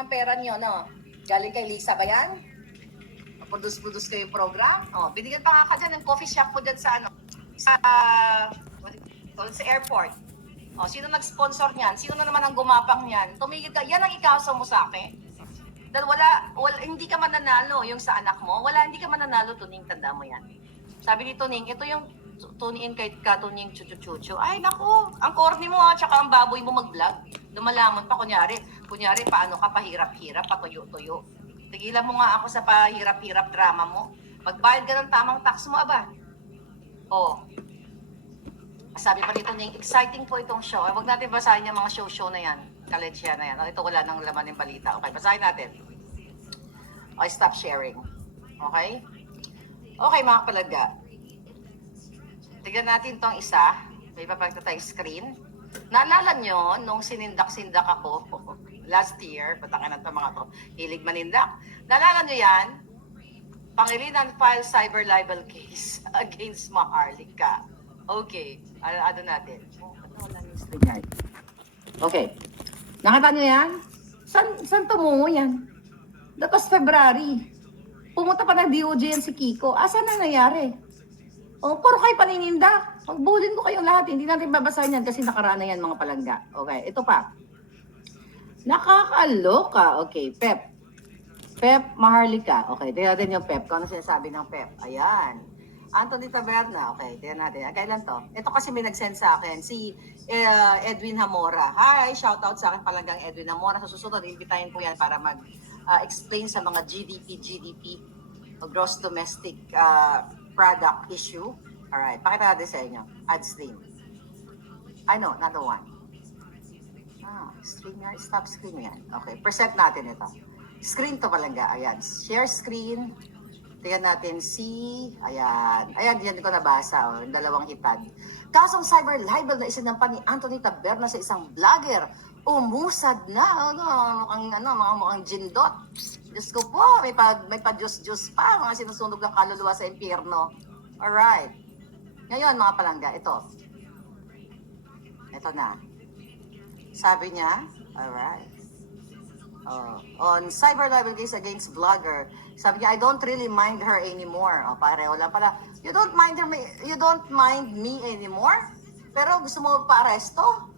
ang pera niyo, no? Galing kay Lisa ba yan? Produce kayo yung program? Oh, binigyan pa nga ka dyan ng coffee shop ko dyan sa ano? Sa airport. Oh, sino nag-sponsor niyan? Sino na naman ang gumapang niyan? Tumigil ka. Yan ang ikaso mo sa akin. Dahil hindi ka mananalo yung sa anak mo. Hindi ka mananalo, Tuning, tanda mo yan. Sabi ni Tuning, ito yung tune-in kay Katuning chuchu-chuchu. Ay, naku, ang corny mo tsaka ang baboy mo mag-vlog. Lumalaman pa, kunyari, paano ka pahirap-hirap, patuyo-tuyo. Tigilan mo nga ako sa pahirap-hirap drama mo. Magbayad ka ng tamang tax mo, aba. Oh. Sabi pa dito, Ning, exciting po itong show. Huwag natin basahin yung mga show na yan. Kalensya na yan. Ito wala nang laman ng balita. Okay, basahin natin. Okay, stop sharing. Okay? Okay, mga palaga. Tignan natin tong isa. May papagta tayong screen. Naalala nyo, nung sinindak-sindak ako, last year, patakin na ito mga to, hilig manindak. Naalala nyo yan? Pangilinan file cyber libel case against Maharlika. Okay, ano natin? Okay. Nakita nyo yan? Saan tumungo yan? That was February. Pumunta pa ng DOJ yan si Kiko. Asan na nangyari? O, puro kayo paninindak. Magbulin ko kayong lahat. Hindi natin babasahin yan kasi nakaraan na yan mga palangga. Okay, ito pa. Nakakaloka. Okay, Pep. Pep Maharlika. Okay, tingnan natin yung Pep. Kung ano sinasabi ng Pep. Ayan. Anthony Taberna. Okay, tingnan natin. Kailan to? Ito kasi may nag-send sa akin. Si Edwin Hamora. Hi, shoutout sa akin palanggang Edwin Hamora. Sa susunod, invitahin ko yan para mag-explain sa mga GDP, Gross Domestic Product issue. Alright, pakita natin sa inyo. Add stream. I know, not the one. Screen nga. Stop screen yan. Okay, present natin ito. Screen to palangga. Ayan. Share screen. Tingnan natin ayan. Ayan, diyan ko nabasa. Oh, yung dalawang hitad. Kasong cyber libel na isinampa ni Anthony Taberna sa isang vlogger. Umusad na. Mukhang jindot. Diyos ko po, may pa-Diyos pa. Mga sinusunog ng kaluluwa sa impyerno. Alright. Ngayon, mga palangga, ito. Ito na. Sabi niya, alright. On cyber libel case against vlogger, sabi niya, I don't really mind her anymore. Pareho lang pala. You don't mind me anymore? Pero gusto mo pa-aresto?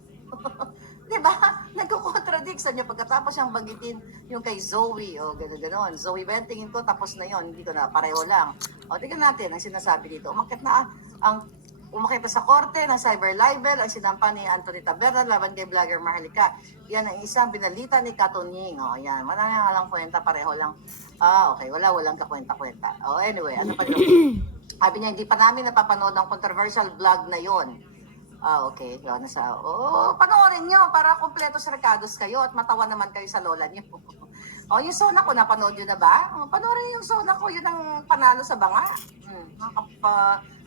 Diba? Nagko-contradict sa niya pagkatapos siyang banggitin yung kay Zoe. Gano'n. Zoe, bentingin ko, tapos na yon. Hindi ko na, pareho lang. Tingnan natin ang sinasabi dito. Umakit na sa korte ng cyber libel ang sinampa ni Anthony Taberna laban kay vlogger Maharlika. Yan ang isang binalita ni Katuning. Yan. Wala nga lang kwenta, pareho lang. Okay. Walang kakwenta-kwenta. Anyway, ano pa yun? Sabi niya, hindi pa namin napapanood ang controversial vlog na yon. Okay. Panoorin nyo para kompleto sa recados kayo at matawa naman kayo sa lola nyo. Yung Sona ko, napanood nyo na ba? Panoorin yung Sona ko, yun ang panalo sa banga.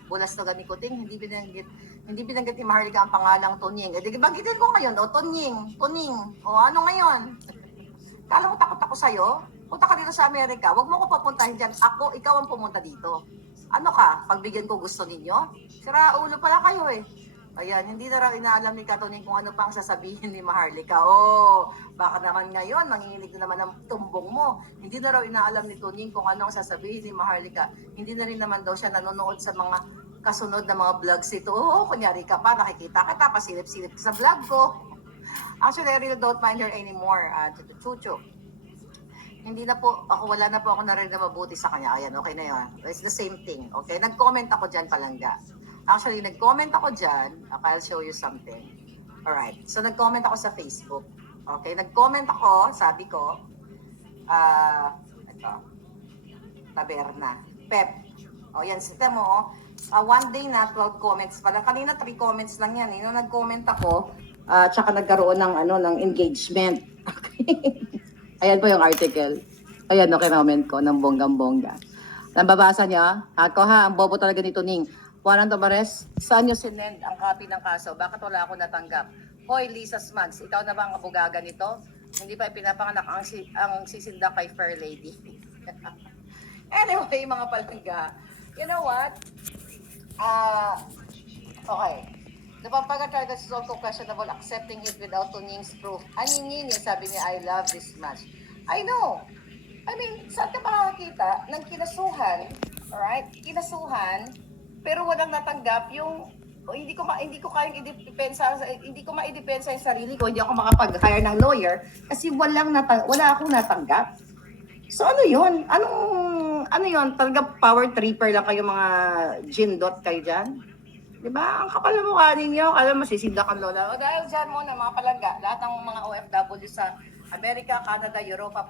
Bulas na ganito ting, hindi binanggit ni Maharlika ang pangalang Tuning. Banggitin ko ngayon, Tuning. Ano ngayon? Kala mo takot ako sa'yo? Punta ka dito sa Amerika, huwag mo ko papuntahin dyan. Ikaw ang pumunta dito. Ano ka? Pagbigyan ko gusto ninyo? Sira ulo pala kayo eh. Ayan, hindi na raw inaalam ni Katuning kung ano pang sasabihin ni Maharlika. Baka naman ngayon, manginginig na naman ang tumbong mo. Hindi na raw inaalam ni Tuning kung ano ang sasabihin ni Maharlika. Hindi na rin naman daw siya nanonood sa mga kasunod na mga vlogs ito. Kunyari ka pa, nakikita ka, pasilip-silip sa vlog ko. Actually, I really don't mind her anymore, Chuchu. Wala na po ako narinig na mabuti sa kanya. Ayan, okay na yun. It's the same thing. Okay, nag-comment ako dyan palangga. Actually, nag-comment ako dyan. I'll show you something. Alright. So, nag-comment ako sa Facebook. Okay. Nag-comment ako. Sabi ko, ito. Taberna. Pep. Yan. Sita mo, one day na 12 comments pala. Kanina 3 comments lang yan. Nung nag-comment ako, tsaka nagkaroon ng engagement. Okay. Ayan po yung article. Ayan, comment ko ng bonggang-bongga. Nababasa niya? Ang bobo talaga ni Tuning. Juan Tomares, saan nyo sinend ang copy ng kaso? Bakit wala ako natanggap? Hoy, Lisa Smugs, ikaw na ba ang kabugaga nito? Hindi pa ipinapanganak ang sisinda kay Fair Lady. Anyway, mga palangga, you know what? Okay. The Pampaga tried that is also questionable accepting it without Tuning's proof. Aninin, sabi niya, I love this match. I know. I mean, saan ka makakakita ng kinasuhan, alright? Kinasuhan, pero walang natanggap yung hindi ko kayang hindi ko maidepensa yung sarili ko, hindi ako makapag-hire ng lawyer kasi wala akong natanggap. So ano 'yun? Ano 'yun? Talaga power tripper lang kayo mga gindot kayo diyan. 'Di ba? Ang kapal ng mukha ninyo, alam mo sisindak ang lola. O dahil diyan mo na mga palangga, lahat ng mga OFW sa Amerika, Canada, Europa,